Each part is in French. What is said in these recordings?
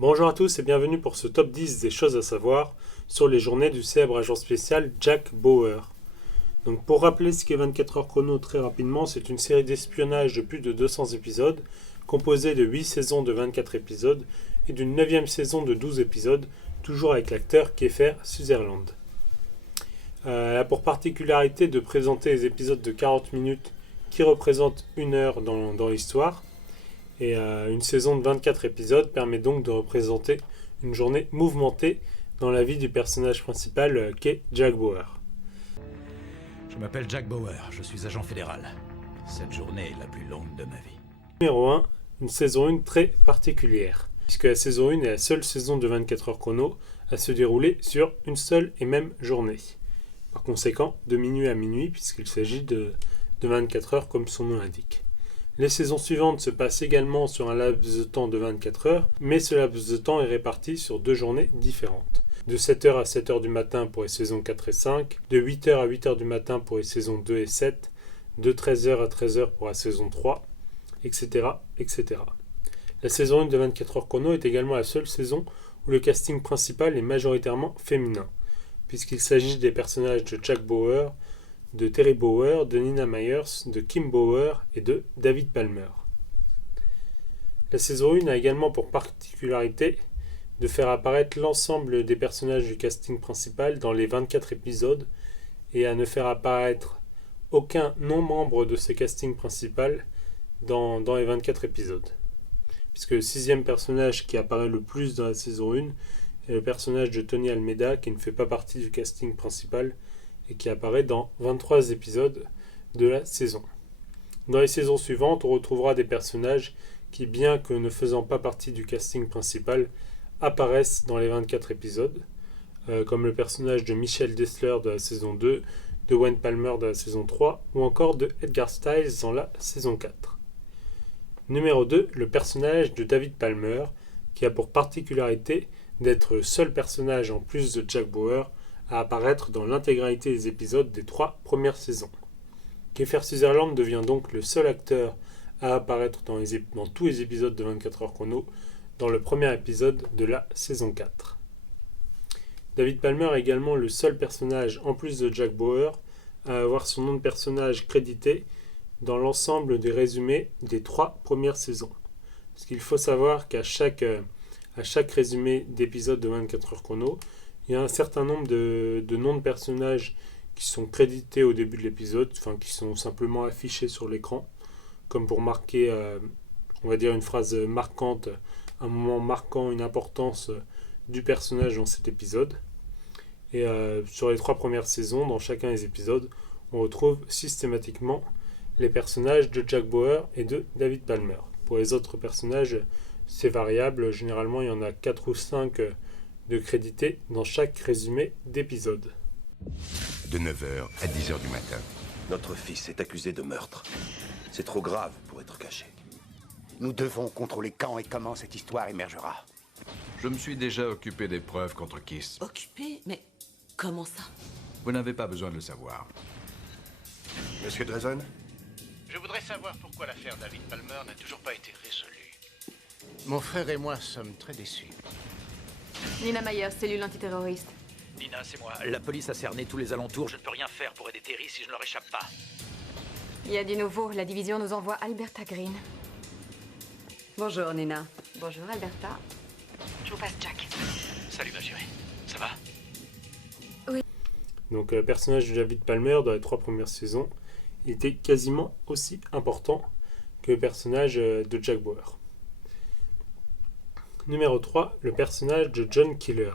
Bonjour à tous et bienvenue pour ce top 10 des choses à savoir sur les journées du célèbre agent spécial Jack Bauer. Donc pour rappeler ce qu'est 24 heures chrono très rapidement, c'est une série d'espionnage de plus de 200 épisodes, composée de 8 saisons de 24 épisodes et d'une 9e saison de 12 épisodes, toujours avec l'acteur Kiefer Sutherland. Elle a pour particularité de présenter les épisodes de 40 minutes qui représentent une heure dans l'histoire. Et une saison de 24 épisodes permet donc de représenter une journée mouvementée dans la vie du personnage principal qu'est Jack Bauer. Je m'appelle Jack Bauer, je suis agent fédéral. Cette journée est la plus longue de ma vie. Numéro 1, une saison 1 très particulière, puisque la saison 1 est la seule saison de 24 heures chrono à se dérouler sur une seule et même journée. Par conséquent, de minuit à minuit, puisqu'il s'agit de 24 heures comme son nom l'indique. Les saisons suivantes se passent également sur un laps de temps de 24 heures, mais ce laps de temps est réparti sur 2 journées différentes. De 7h à 7h du matin pour les saisons 4 et 5, de 8h à 8h du matin pour les saisons 2 et 7, de 13h à 13h pour la saison 3, etc., etc. La saison 1 de 24 heures chrono est également la seule saison où le casting principal est majoritairement féminin, puisqu'il s'agit des personnages de Jack Bauer, de Terry Bauer, de Nina Myers, de Kim Bauer et de David Palmer. La saison 1 a également pour particularité de faire apparaître l'ensemble des personnages du casting principal dans les 24 épisodes et à ne faire apparaître aucun non-membre de ce casting principal dans les 24 épisodes. Puisque le 6e personnage qui apparaît le plus dans la saison 1 est le personnage de Tony Almeida qui ne fait pas partie du casting principal et qui apparaît dans 23 épisodes de la saison. Dans les saisons suivantes, on retrouvera des personnages qui, bien que ne faisant pas partie du casting principal, apparaissent dans les 24 épisodes, comme le personnage de Michelle Dessler de la saison 2, de Wayne Palmer de la saison 3, ou encore de Edgar Stiles dans la saison 4. Numéro 2, le personnage de David Palmer, qui a pour particularité d'être le seul personnage en plus de Jack Bauer à apparaître dans l'intégralité des épisodes des 3 premières saisons. Kiefer Sutherland devient donc le seul acteur à apparaître dans tous les épisodes de 24 heures chrono dans le premier épisode de la saison 4. David Palmer est également le seul personnage en plus de Jack Bauer à avoir son nom de personnage crédité dans l'ensemble des résumés des 3 premières saisons. Parce qu'il faut savoir qu'à chaque résumé d'épisode de 24 heures chrono, il y a un certain nombre de noms de personnages qui sont crédités au début de l'épisode, enfin qui sont simplement affichés sur l'écran, comme pour marquer, on va dire, une phrase marquante, un moment marquant, une importance du personnage dans cet épisode. Et sur les 3 premières saisons, dans chacun des épisodes, on retrouve systématiquement les personnages de Jack Bauer et de David Palmer. Pour les autres personnages, c'est variable, généralement il y en a 4 ou 5 de crédité dans chaque résumé d'épisode. De 9h à 10h du matin. Notre fils est accusé de meurtre. C'est trop grave pour être caché. Nous devons contrôler quand et comment cette histoire émergera. Je me suis déjà occupé des preuves contre Kiss. Occupé? Mais comment ça? Vous n'avez pas besoin de le savoir. Monsieur Drazen? Je voudrais savoir pourquoi l'affaire David Palmer n'a toujours pas été résolue. Mon frère et moi sommes très déçus. Nina Myers, cellule antiterroriste. Nina, c'est moi. La police a cerné tous les alentours. Je ne peux rien faire pour aider Terry si je ne leur échappe pas. Il y a du nouveau. La division nous envoie Alberta Green. Bonjour, Nina. Bonjour, Alberta. Je vous passe Jack. Salut ma chérie. Ça va? Donc le personnage de David Palmer dans les 3 premières saisons, il était quasiment aussi important que le personnage de Jack Bauer. Numéro 3, le personnage de John Killer.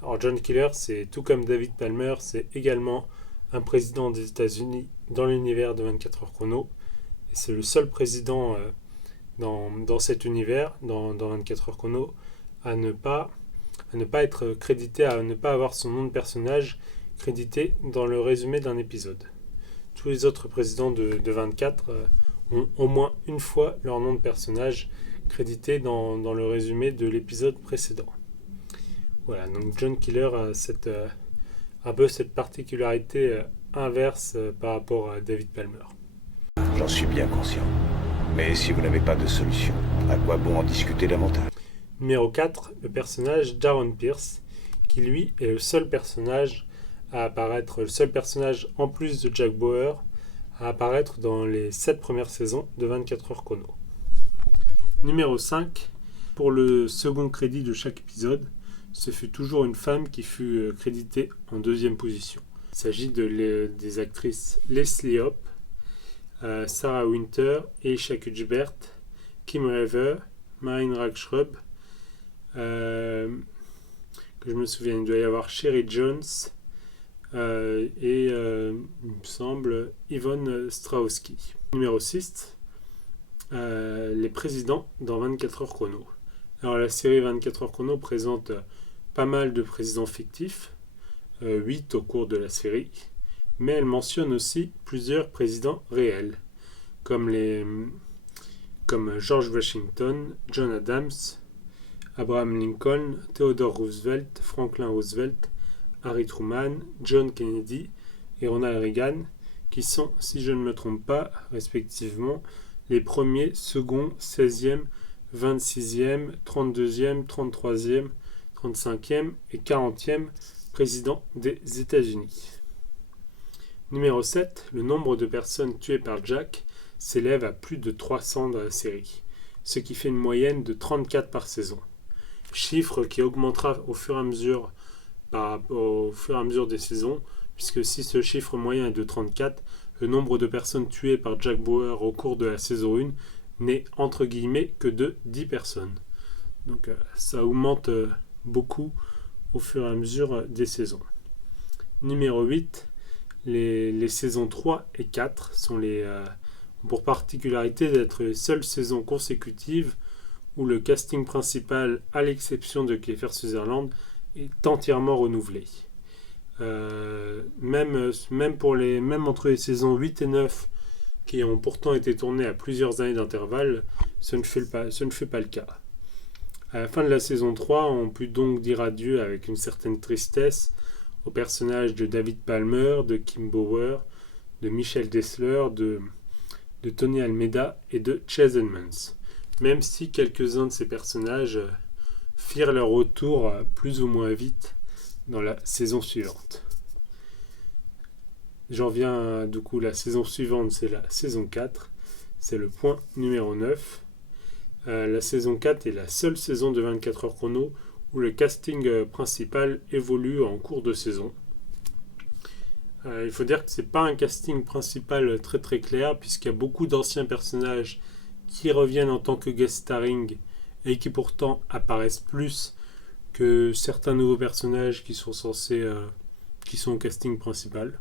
Alors John Killer, c'est tout comme David Palmer, c'est également un président des États-Unis dans l'univers de 24 heures chrono. Et c'est le seul président dans cet univers, dans 24 heures chrono, à ne pas être crédité, à ne pas avoir son nom de personnage crédité dans le résumé d'un épisode. Tous les autres présidents de 24 ont au moins une fois leur nom de personnage crédité dans le résumé de l'épisode précédent. Voilà, donc John Killer a un peu cette particularité inverse par rapport à David Palmer. J'en suis bien conscient. Mais si vous n'avez pas de solution, à quoi bon en discuter davantage? Numéro 4, le personnage d'Aaron Pierce, qui lui est le seul personnage à apparaître, le seul personnage en plus de Jack Bauer à apparaître dans les 7 premières saisons de 24 heures chrono. Numéro 5, pour le second crédit de chaque épisode, ce fut toujours une femme qui fut créditée en deuxième position. Il s'agit des actrices Leslie Knope, Sarah Winter, Elisha Cuthbert, Kim Raver, Marine Ragshrub, que je me souviens, il doit y avoir Sherry Jones et il me semble Yvonne Strahovski. Numéro 6, les présidents dans 24 heures chrono. Alors la série 24 heures chrono présente pas mal de présidents fictifs, 8 au cours de la série, mais elle mentionne aussi plusieurs présidents réels, comme George Washington, John Adams, Abraham Lincoln, Theodore Roosevelt, Franklin Roosevelt, Harry Truman, John Kennedy et Ronald Reagan, qui sont, si je ne me trompe pas, respectivement, les premiers, seconds, 16e, 26e, 32e, 33e, 35e et 40e présidents des États-Unis. Numéro 7, le nombre de personnes tuées par Jack s'élève à plus de 300 dans la série, ce qui fait une moyenne de 34 par saison. Chiffre qui augmentera au fur et à mesure des saisons, puisque si ce chiffre moyen est de 34, le nombre de personnes tuées par Jack Bauer au cours de la saison 1 n'est entre guillemets que de 10 personnes. Donc ça augmente beaucoup au fur et à mesure des saisons. Numéro 8, les saisons 3 et 4 sont pour particularité d'être les seules saisons consécutives où le casting principal, à l'exception de Kiefer Sutherland, est entièrement renouvelé. Même entre les saisons 8 et 9, qui ont pourtant été tournées à plusieurs années d'intervalle, ce ne fait pas le cas. À la fin de la saison 3, on peut donc dire adieu avec une certaine tristesse aux personnages de David Palmer, de Kim Bauer, de Michel Dessler, de Tony Almeida et de Chase Edmonds, même si quelques-uns de ces personnages firent leur retour plus ou moins vite dans la saison suivante. J'en viens du coup, la saison suivante, c'est la saison 4, c'est le point numéro 9. La saison 4 est la seule saison de 24 heures chrono où le casting principal évolue en cours de saison. Il faut dire que c'est pas un casting principal très très clair, puisqu'il y a beaucoup d'anciens personnages qui reviennent en tant que guest starring et qui pourtant apparaissent plus que certains nouveaux personnages qui sont au casting principal.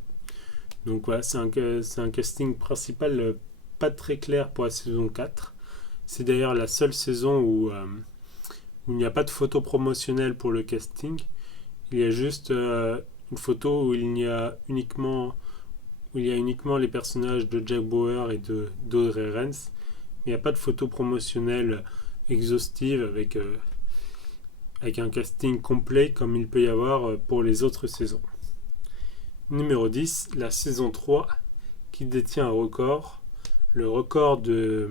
Donc voilà, c'est un casting principal pas très clair pour la saison 4. C'est d'ailleurs la seule saison où il n'y a pas de photo promotionnelle pour le casting. Il y a juste une photo où il y a uniquement les personnages de Jack Bauer et d'Audrey Rance. Il n'y a pas de photo promotionnelle exhaustive avec un casting complet comme il peut y avoir pour les autres saisons. Numéro 10, la saison 3 qui détient un record. Le record du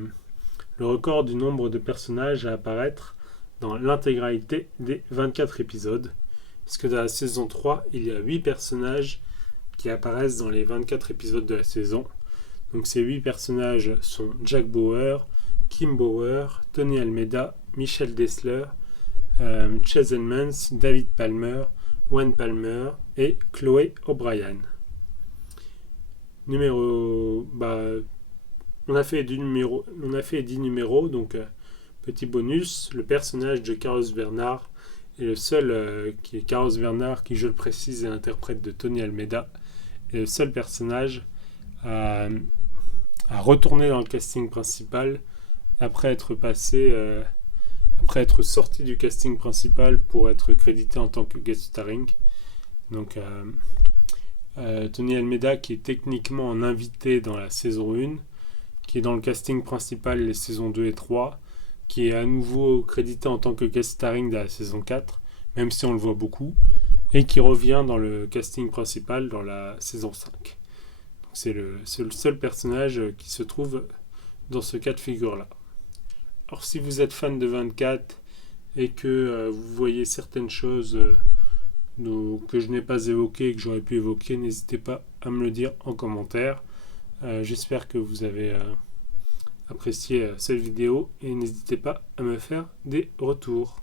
nombre de personnages à apparaître dans l'intégralité des 24 épisodes. Puisque dans la saison 3, il y a 8 personnages qui apparaissent dans les 24 épisodes de la saison. Donc ces 8 personnages sont Jack Bauer, Kim Bauer, Tony Almeida, Michel Dessler, Chase Edmonds, David Palmer, Wayne Palmer et Chloé O'Brien. On a fait 10 numéros, donc petit bonus, le personnage de Carlos Bernard est le seul qui est Carlos Bernard, qui, je le précise, est l'interprète de Tony Almeida, est le seul personnage à retourner dans le casting principal après être sorti du casting principal pour être crédité en tant que guest starring. Donc Tony Almeida, qui est techniquement un invité dans la saison 1, qui est dans le casting principal les saisons 2 et 3, qui est à nouveau crédité en tant que guest starring dans la saison 4, même si on le voit beaucoup, et qui revient dans le casting principal dans la saison 5. Donc c'est le seul personnage qui se trouve dans ce cas de figure-là. Alors si vous êtes fan de 24 et que vous voyez certaines choses que je n'ai pas évoquées et que j'aurais pu évoquer, n'hésitez pas à me le dire en commentaire. J'espère que vous avez apprécié cette vidéo et n'hésitez pas à me faire des retours.